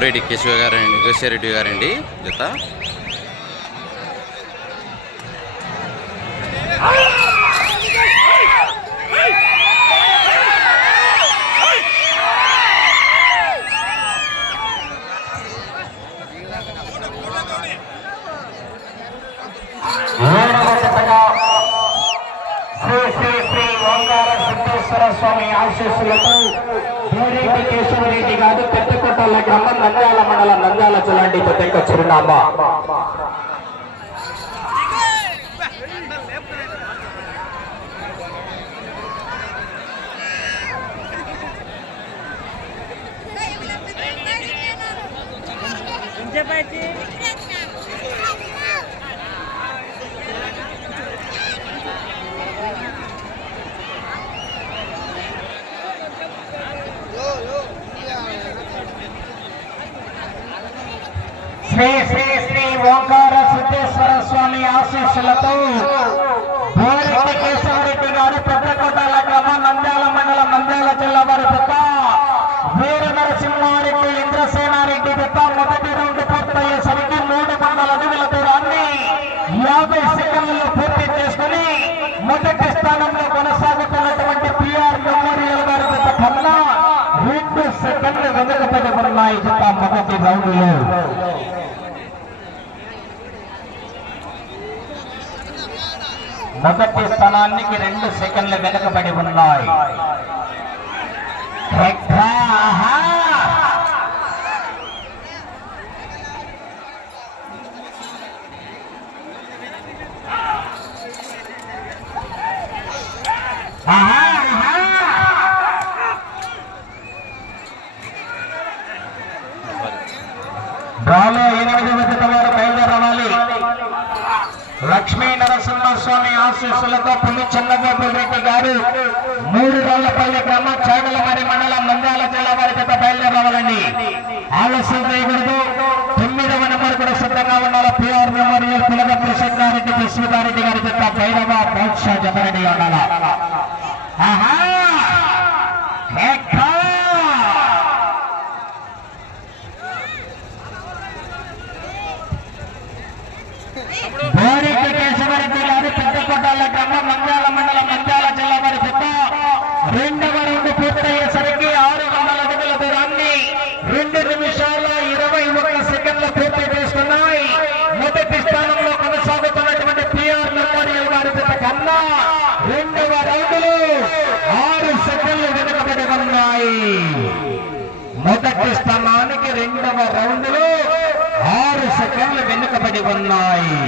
బోరెడ్డి కేశవరెడ్డి గారండి జత. స్వామి ఆశీస్సులతో బోరెడ్డి కేశవరెడ్డి గారు పెద్దకొట్టాల గ్రామం నంద్యాల మండలం నంద్యాల జిల్లాంటి పెద్ద చిరునామా. శ్రీ శ్రీ శ్రీ ఓంకార సిద్ధేశ్వర స్వామి ఆశీస్సులతో బోరెడ్డి కేశవరెడ్డి గారు పెద్దకొట్టాల గ్రామం నంద్యాల మండలం నంద్యాల జిల్లా వారి పెద్ద వీర నరసింహారెడ్డి ఇంద్రసేనారెడ్డి పెద్ద మొదటి రౌండ్ పూర్తయ్యేసరికి 300 అడుగుల దూరాన్ని 50 సెకండ్లలో పూర్తి చేసుకుని మొదటి స్థానంలో కొనసాగుతున్నటువంటి పిఆర్ మెమోరియల్ గారి పెద్ద కన్నా 2 సెకండ్లు వెనుకబడి ఉన్నాయి జత మొదటి రౌండ్ లో. మొదటి స్థానానికి 2 సెకండ్లు వెనుకబడి ఉన్నాయి. డ్రాలో 8వ జత వారు బయలుదేరవాలి. లక్ష్మీ నరసింహస్వామి ఆశీస్సులతో పులి చెన్నబాబు రెడ్డి గారు 3 రోళ్లపల్లి గ్రామం చాగలమరి మండలం నంద్యాల జిల్లా వారి చేత బయలుదేరవాలండి. ఆలస్యం చేయకూడదు. 9వ నెంబర్ కూడా సిద్ధంగా ఉండాలి. పిఆర్ మెమోరియల్ పిల్లగ ప్రసన్నారెడ్డి విశ్వనారెడ్డి గారి చేత భైరవ మోక్ష జతరెడ్డి ఉండాలి. బోరెడ్డి కేశవరెడ్డి గారు పెద్దకొట్టాల గ్రామం నంద్యాల మండలం నంద్యాల జిల్లా వారి పెద్ద 2వ రౌండ్ పూర్తయ్యేసరికి 600 అడుగుల దూరాన్ని 2 నిమిషాల 21 సెకండ్ల పూర్తి చేసుకున్నాయి. మొదటి స్థానంలో కొనసాగుతున్నటువంటి పిఆర్ మెమోరియల్ గారి పెద్ద కన్నా 2వ రౌండ్లు 6 సెకండ్లు వెనుకబడి ఉన్నాయి. మొదటి స్థానానికి 2వ రౌండ్లు 6 సెకండ్లు వెనుకబడి ఉన్నాయి.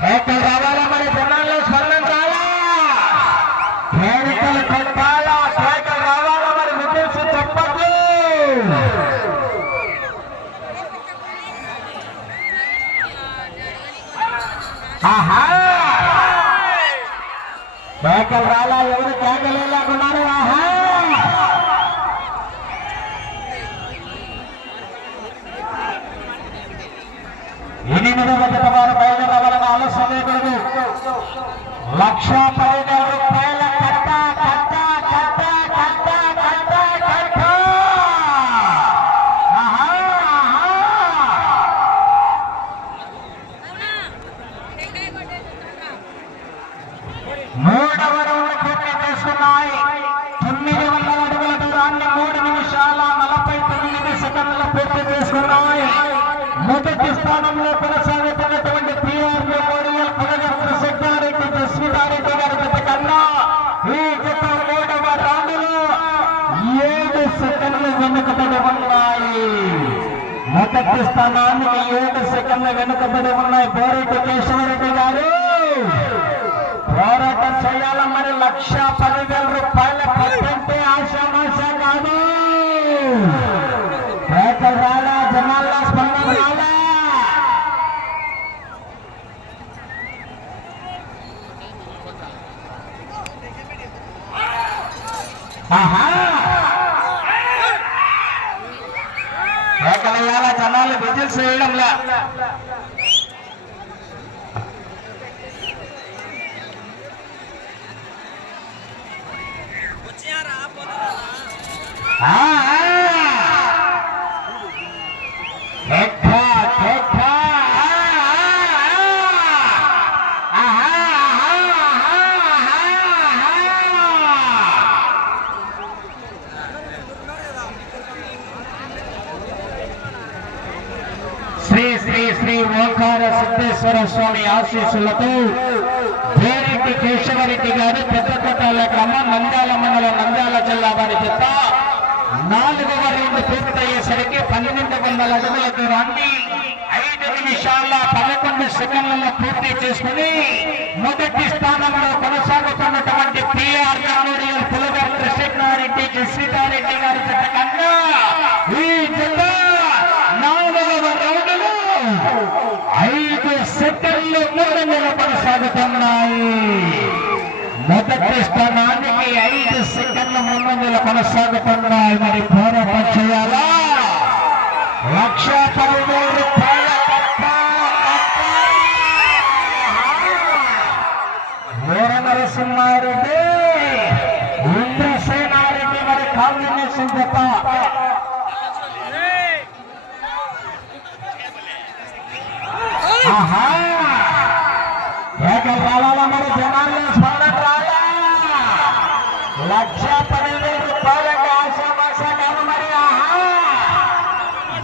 కేకలు రావాలా? మరి జనాల్లో స్పందన రావాలా? కేకలు కొట్టాలా? కేకలు రావాలా? మరి విజేసి చెప్పద్దు. కేకలు రాలా? ఎవరు కేకలు లేకున్నారు? 8వ జత వారు బయలుదేరవాలని ఆలస్యం చేయకూడదు. 1,10,000 కట్ట కట్ట కట్ట కట్ట కట్ట కట్ట. 3వ రౌండ్ పూర్తి చేసుకున్నాయి. 900 అడుగుల దూరాన్ని 3 నిమిషాల 49 సెకండ్ల పూర్తి చేసుకున్నాయి. మొదటి స్థానంలో కొనసాగుతున్నటువంటి పిఆర్ మెమోరియల్ పునగర్భ సెక్టారెడ్డి విశ్వనారెడ్డి గారి జత కన్నా ఈ జత 3వ రౌండ్లో 7 సెకండ్లు వెనుకబడి ఉన్నాయి. మొదటి స్థానానికి 7 సెకండ్లు వెనుకబడి ఉన్నాయి. బోరెడ్డి కేశవరెడ్డి గారు పోరాటం చేయాల. మరి 1,10,000 రూపాయల పట్టంటే ఆశామాష కాదు. రేఖలు రాలా? జనాల్లో స్పందన రాలా? రేఖలు వేయాలా? జనాలు విజిల్స్ వేయడంలా. శ్రీ శ్రీ శ్రీ ఓంకార సిద్ధేశ్వర స్వామి ఆశీస్సులతో పేరెడ్డి కేశవరెడ్డి గారు పెద్దకొట్టాల గ్రామం నంద్యాల మండలం నంద్యాల జిల్లా వారి చేత 4వ రౌండ్ పూర్తయ్యేసరికి 1200 అడుగుల దూరాన్ని 5 నిమిషాల 11 సెకండ్లలో పూర్తి చేసుకుని మొదటి స్థానంలో కొనసాగుతున్నటువంటి పిఆర్ మెమోరియల్ పులగర్ కృష్ణారెడ్డి సీతారెడ్డి గారి జత కన్నా ఈ జత 4వ రౌండ్లో 5 సెకండ్లు ముందంజలో కొనసాగుతున్నాయి. మొదటి స్థానానికి 5 సెకండ్ల ముందంజలో కొనసాగుతున్నాయి. మరి పోరాటం చేయాలా? 1,10,000 రూపాయల వీర నరసింహారెడ్డి ఇంద్రసేనారెడ్డి మరి కాంబినేషన్ జత. రావాలా మరి జనాల్లో స్పందన రాలా? 1,10,000 రూపాయలకు ఆశామాష కాదు మరి.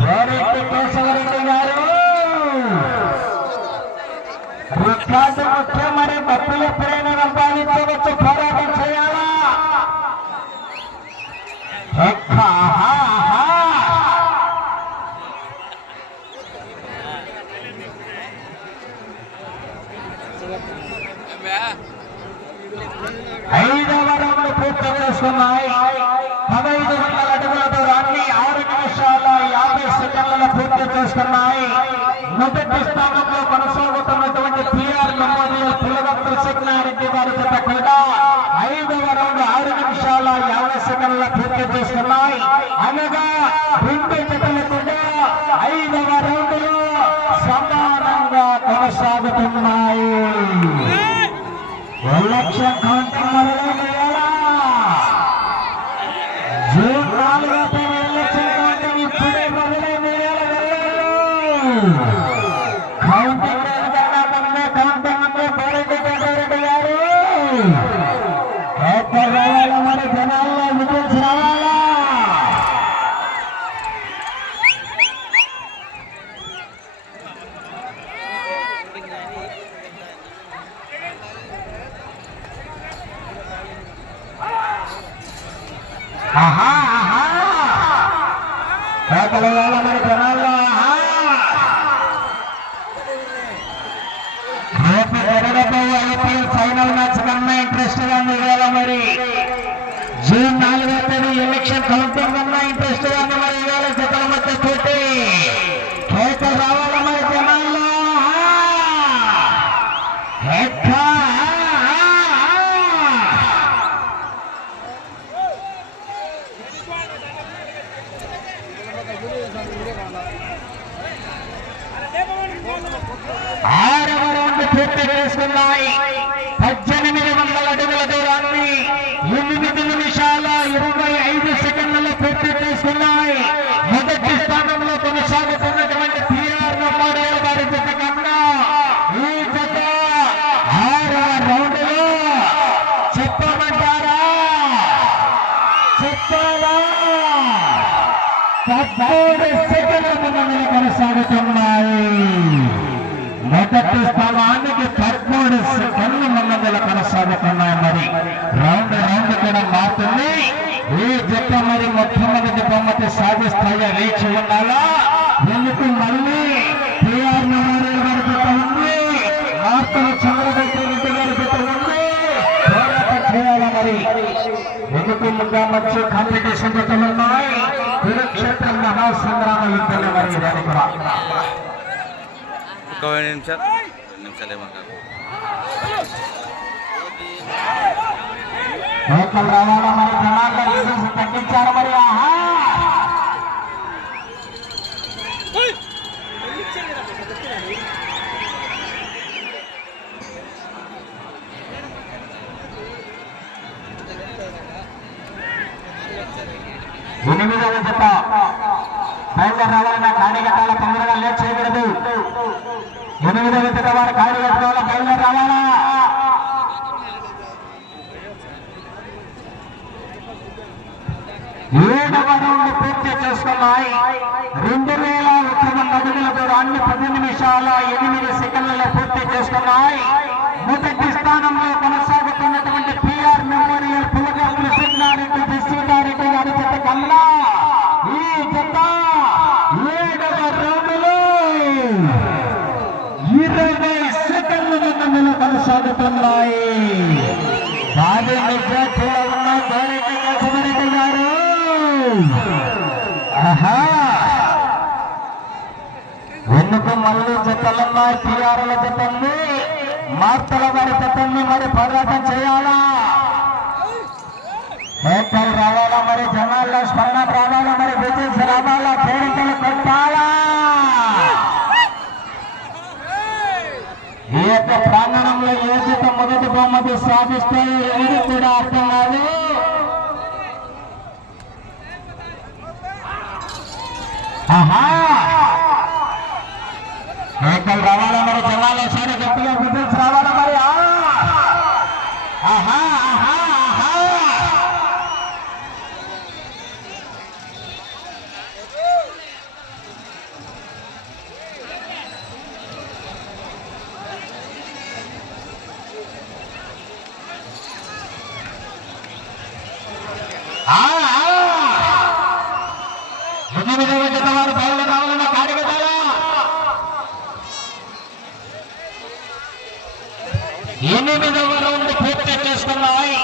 గోరెడ్డి కేశవరెడ్డి గారు రికార్డు ముఖ్యం. మరి డబ్బులు ఎప్పుడైనా సంపాదించవచ్చు. పోరాటం చేయాలా? ఐదవ రౌండ్ పూర్తి చేసుకున్నాయి. 1,500 అడుగుల దూరాన్ని 6 నిమిషాల 50 సెకండ్లలో పూర్తి చేసుకున్నాయి. మొదటి స్థానంలో కొనసాగుతున్నటువంటి పిఆర్ మెమోరియల్ పులగర్ కృష్ణారెడ్డి గారి జత కూడా 5వ రౌండ్ 6 నిమిషాల 50 సెకండ్ల పూర్తి చేసుకున్నాయి. అనగా 2 జతలు కూడా 5వ రౌండ్ లో సమానంగా కొనసాగుతున్నాయి. Election counting మొదలైనయాలా? జూన్ 4వ తేదీ ఎలక్షన్ కౌంటింగ్ ఇప్పుడే మొదలైనయాలా? కౌంటింగ్ కౌంటింగ్ పోరెడ్డి కేశవరెడ్డి గారు రావాలా? మరి జనాల్లో విజిల్స్ రావాలా? మరి జనాల్లో రేపు జరగబోయే ఐపీఎల్ ఫైనల్ మ్యాచ్ కన్నా ఇంట్రెస్ట్ గా మిగల. మరి జూన్ 4వ తేదీ ఎలక్షన్ కౌంటింగ్ కన్నా ఇంట్రెస్ట్ గా మరి ఇవాళ జతల మధ్య పోటీ. కేక రావాల మరి జనాల్లో. ఆరవ రౌండ్ పూర్తి చేసుకున్నాయి. 1,800 అడుగుల దూరాన్ని 8 నిమిషాల 25 సెకండ్లలో పూర్తి చేసుకున్నాయి. మొదటి స్థానంలో కొనసాగుతున్నటువంటి పిఆర్ మెమోరియల్ వారి జత కన్నా ఈ జత 6వ రౌండ్ లో చెప్పమంటారా? చెప్పాలా? 13 సెకండ్ల ముందు కొనసాగుతున్నాయి. మొదటి స్థానానికి 13 సెకండ్ల ముందంజల కొనసాగుతున్నాయి. మరి రౌండ్ కూడా మారుతుంది. ఈ జత మరి మొట్టమొదటి బహుమతి సాధిస్తాయా? వేచి ఉండాలా? ఎందుకు మళ్ళీ పిఆర్ మెమోరియల్ గారి జత ఉంది, మార్తల చంద్రబాబు రెడ్డి గారి జత ఉంది. పోరాటం చేయాలా? మరి ఎందుకు ముందుగా మంచి కాంపిటీషన్ జతలు ఉన్నాయి. కురుక్షేత్రం మహాసంగ్రామ యుద్ధంలో మరి దానికి కూడా 2 నిమిషాలేమో కాదు. లోకల్ రావాలా? మరి జనాల్లో తగ్గించారు. మరి 8వ జత బయలుదేరి రావాలన్న కాడిగట్టాల తొందరగా లేట్ చేయకూడదు. 8వ జత వారు కాడిగట్టాల బయలుదేరి రావాలా. ఏడవ రౌండ్ పూర్తి చేసుకున్నాయి. 2100 అడుగుల దూరాన్ని 10 నిమిషాల 8 సెకండ్లలో పూర్తి చేసుకున్నాయి. మొదటి స్థానంలో కొనసాగుతున్నటువంటి పిఆర్ మెమోరియల్ పులగా కృష్ణారెడ్డి విశ్వనారెడ్డి గారి జత కన్నా ఈ జత 7వ రౌండ్లో 20 సెకండ్ల ముందు కొనసాగుతున్నాయి. భారీ మెజార్టీలో ఉన్న గోరెడ్డి నరసింహారెడ్డి గారు ఎందుకు మళ్ళీ జతలున్నాయి. పిఆర్ల జతల్ని మార్తల వారి జతల్ని మరి పోరాటం చేయాలా. పేటలు రావాలా, మరి జనాల్లో స్పందన రావాలా, మరి విజయస్ రావాలా, పేరికలు కొట్టాలా. ఈ యొక్క ప్రాంగణంలో ఏ జత మొదటి బహుమతి సాధిస్తాయో ఎవరు కూడా అర్థం కాదు. పేటలు రావాలా, మరి జనాల్లో సరే గట్టిగా విజయస్ రావాలా మరి. ఎనిమిదవ రౌండ్ పూర్తి చేసుకున్నాయి.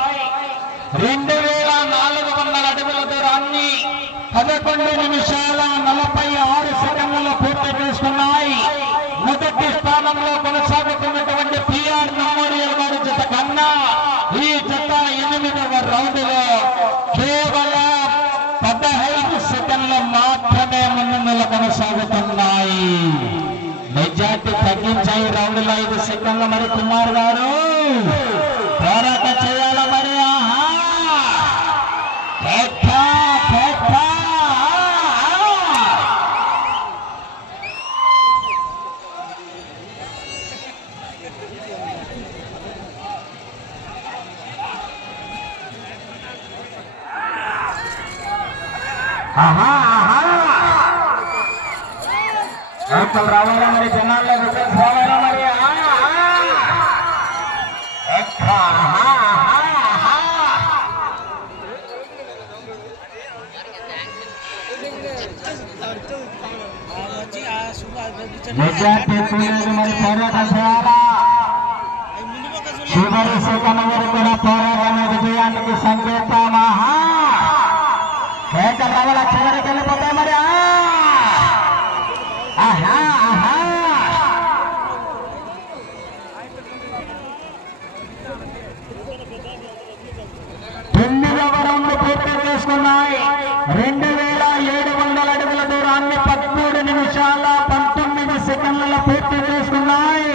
2400 అడుగుల దూరాన్ని 11 నిమిషాల 46 సెకండ్లలో పూర్తి చేసుకున్నాయి. మొదటి స్థానంలో కొనసాగుతున్నటువంటి పిఆర్ మెమోరియల్ గారి జత కన్నా ఈ జత 8వ రౌండ్లో కేవలం 15 సెకండ్లు మాత్రమే ముందు కొనసాగుతున్నాయి. మెజార్టీ తగ్గించాయి. రౌండ్లో 5 సెకండ్లు మరి కుమార్ గారు పోరాటం చేయాల మరి. రావాలా మరి జనాల్లో రిజల్ట్స్ రావాలా మరి. మెజార్టీ మరి పోరాటం చేయాలా. చివరి సెకండ్ వరకు కూడా పోరాటమే విజయానికి సంకేతమా. పేటలు రావాలా, చివరికి వెళ్ళిపోతాయి మరి. పూర్తి చేసుకున్నాయి. 2700 అడుగుల దూరాన్ని 13 నిమిషాల 19 సెకండ్లలో పూర్తి చేసుకున్నాయి.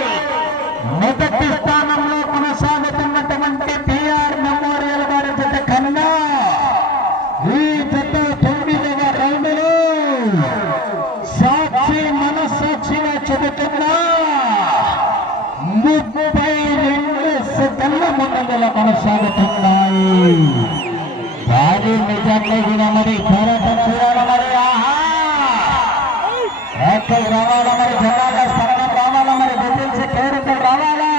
మొదటి స్థానంలో కొనసాగుతున్నటువంటి పిఆర్ మెమోరియల్ గారి జత కన్నా ఈ జత 9వ రౌండ్లో సాక్షి మనస్సాక్షిగా చెబుతున్నా 32 సెకండ్ల ముందులో కొనసాగుతున్నాయి. భారీ మెజార్టీ కూడా మరి పోరాటం చేయాలి మరి. రేఖలు రావాలా మరి, జనాల స్థలం రావాలా మరి, విజిల్స్ కేరింతలు రావాలా.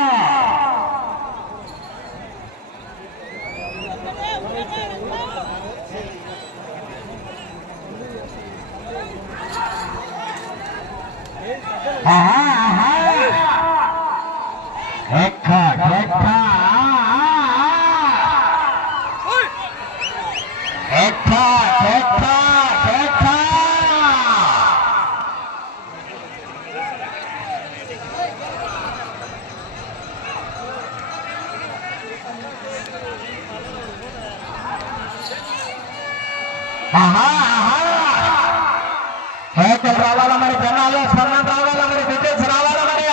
రేఖలు రావాలా మరి, జనాలు స్పందన రావాలా మరి, విజిల్స్ రావాలా మరి.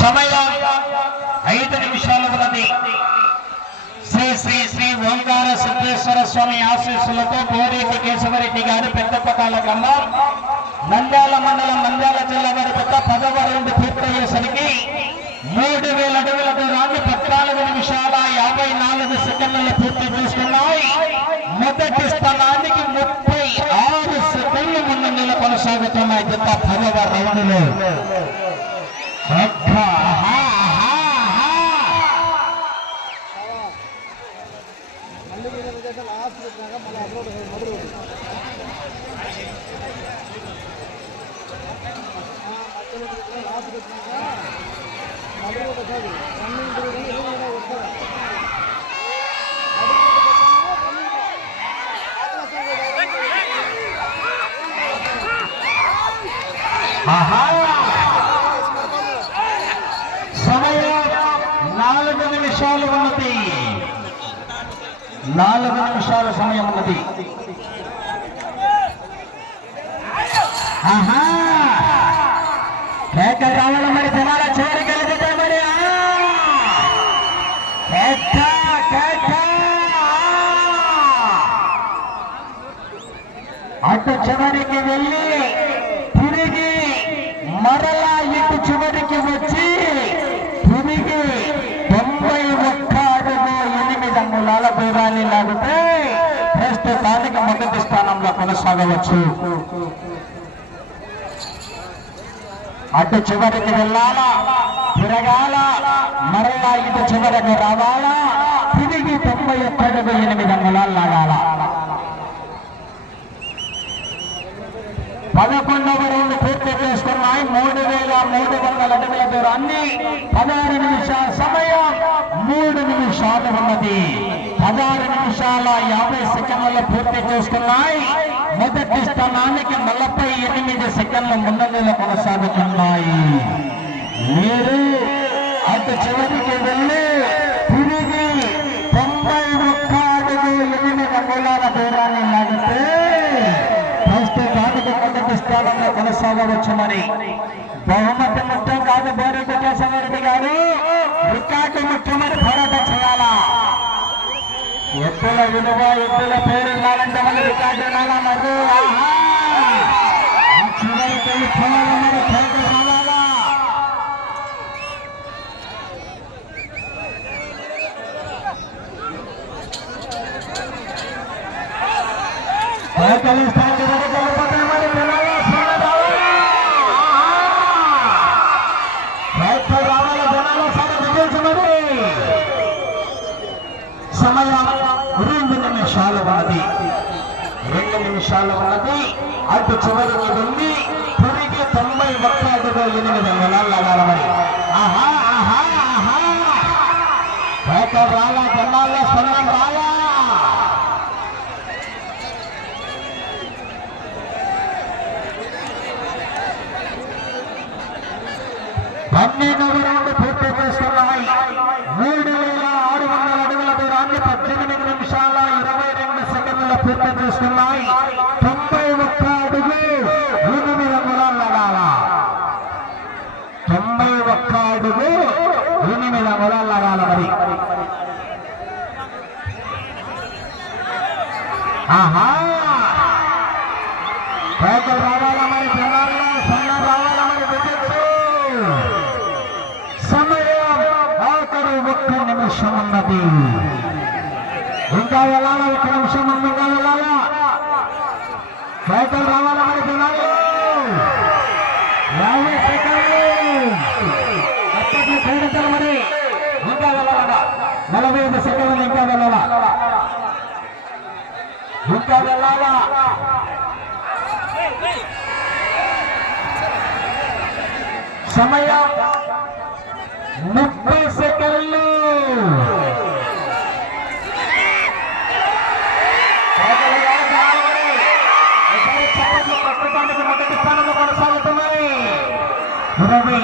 సమయం 5 నిమిషాలు ఉన్నది. శ్రీ శ్రీ శ్రీ ఓంకార సిద్ధేశ్వర స్వామి ఆశీస్సులతో కోరేటి కేశవరెడ్డి గారు పెద్దపకాల గ్రామం నంద్యాల మండలం నంద్యాల జిల్లా వారి పెద్ద 10వ రౌండ్ పూర్తయ్యేసరికి 3000 అడుగుల దూరాన్ని 14 నిమిషాల 54 సెకండ్లలో పూర్తి చేసుకున్నాయి. మొదటి స్థానానికి 36 సెకండ్లు ముందంజలో కొనసాగుతున్నాయి. జత 10వ రౌండ్లో సమయం 4 నిమిషాలు ఉన్నది. 4 నిమిషాల సమయం ఉన్నది. కేక రావాల మరి జనాల చివరి కలిగితే మరి అటు చివరికి వెళ్ళి తిరిగి మరలా ఇటు చివరికి వచ్చి తిరిగి 91 అడుగు 8 అంగుళాల దూరాన్ని లాగితే ప్రస్తుతానికి మొదటి స్థానంలో కొనసాగవచ్చు. అటు చివరికి వెళ్ళాలా, తిరగాల, మరలా ఇటు చివరికి రావాలా, తిరిగి 91 అడుగు 8 అంగుళాలు లాగాల. 11వ రౌండ్ పూర్తి చేసుకున్నాయి. 3300 అడుగుల దూరాన్ని 16 నిమిషాల సమయం 3 నిమిషాలు ఉన్నది. 16 నిమిషాల 50 సెకండ్లలో పూర్తి చేసుకున్నాయి. మొదటి స్థానానికి 48 సెకండ్ల ముందంజలో కొనసాగుతున్నాయి. మీరు అటు చివరికి వెళ్ళి తిరిగి 91 అడుగు 8 అంగుళాల దూరాన్ని లాగితే ప్రస్తుతానికి మొదటి స్థానంలో కొనసాగవచ్చుమని బహుమతి ముఖ్యం కాదు. బోరెడ్డి కేశవరెడ్డి గారు రికార్డు ముఖ్యమని పోరాటం చేయాలా. ఎద్దుల విలువ, ఎద్దుల పేరు ఉండాలంటే మన రికార్డు ఉండాలా. మరి చివరికి మరి పైకి రావాలా. సమయం 2 నిమిషాలు ఉన్నది. 2 నిమిషాలు ఉన్నది. అటు చివరికి వెళ్ళి తిరిగి 91 అడుగు 8 అంగుళాలు లాగాలి. రాలా జనాల్లో స్థలం రాలా. పన్నెండవ రౌండ్ పూర్తి చేసుకున్నాయి. 3600 అడుగుల దూరాన్ని 18 నిమిషాల 22 సెకండ్ల పూర్తి చేసుకున్నాయి. 91 అడుగు 8 అంగుళాలు లాగాల. 91 అడుగు 8 అంగుళాలు లాగాల. మరి పేదలు రావాలా, మరి జనాల్లో సన్న రావాలా. మరి విజయచ్చు సమయం ఆఖరి 1 నిమిషం ఉన్నది. ఇంకా వెళ్ళాలా, 1 నిమిషం ఉంది. ఇంకా వెళ్ళాలా, పేదలు రావాలా. మరి జనాలు 50 సెకండ్లు అప్పట్లో ఖండించాలి. మరి ఇంకా వెళ్ళాలా, 45 సెకండ్లు ఇంకా వెళ్ళాలా, ఇంకా వెళ్ళాలా. సమయం 30 సెకండ్లు. ప్రస్తుతానికి మొదటి స్థానంలో కొనసాగుతున్నాయి. 20